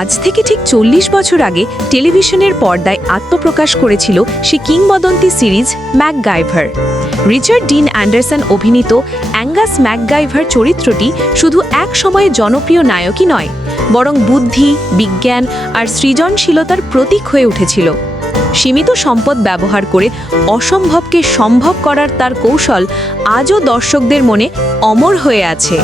আজ থেকে ঠিক চল্লিশ বছর আগে টেলিভিশনের পর্দায় আত্মপ্রকাশ করেছিল সে কিংবদন্তি series MacGyver. Richard Dean Anderson অভিনীত অ্যাঙ্গাস ম্যাকগাইভার চরিত্রটি শুধু এক সময়ে জনপ্রিয় নায়কই নয়, বরং বুদ্ধি, বিজ্ঞান আর সৃজনশীলতার প্রতীক হয়ে উঠেছিল। সীমিত সম্পদ ব্যবহার করে অসম্ভবকে সম্ভব করার তার কৌশল আজও দর্শকদের মনে অমর হয়ে আছে।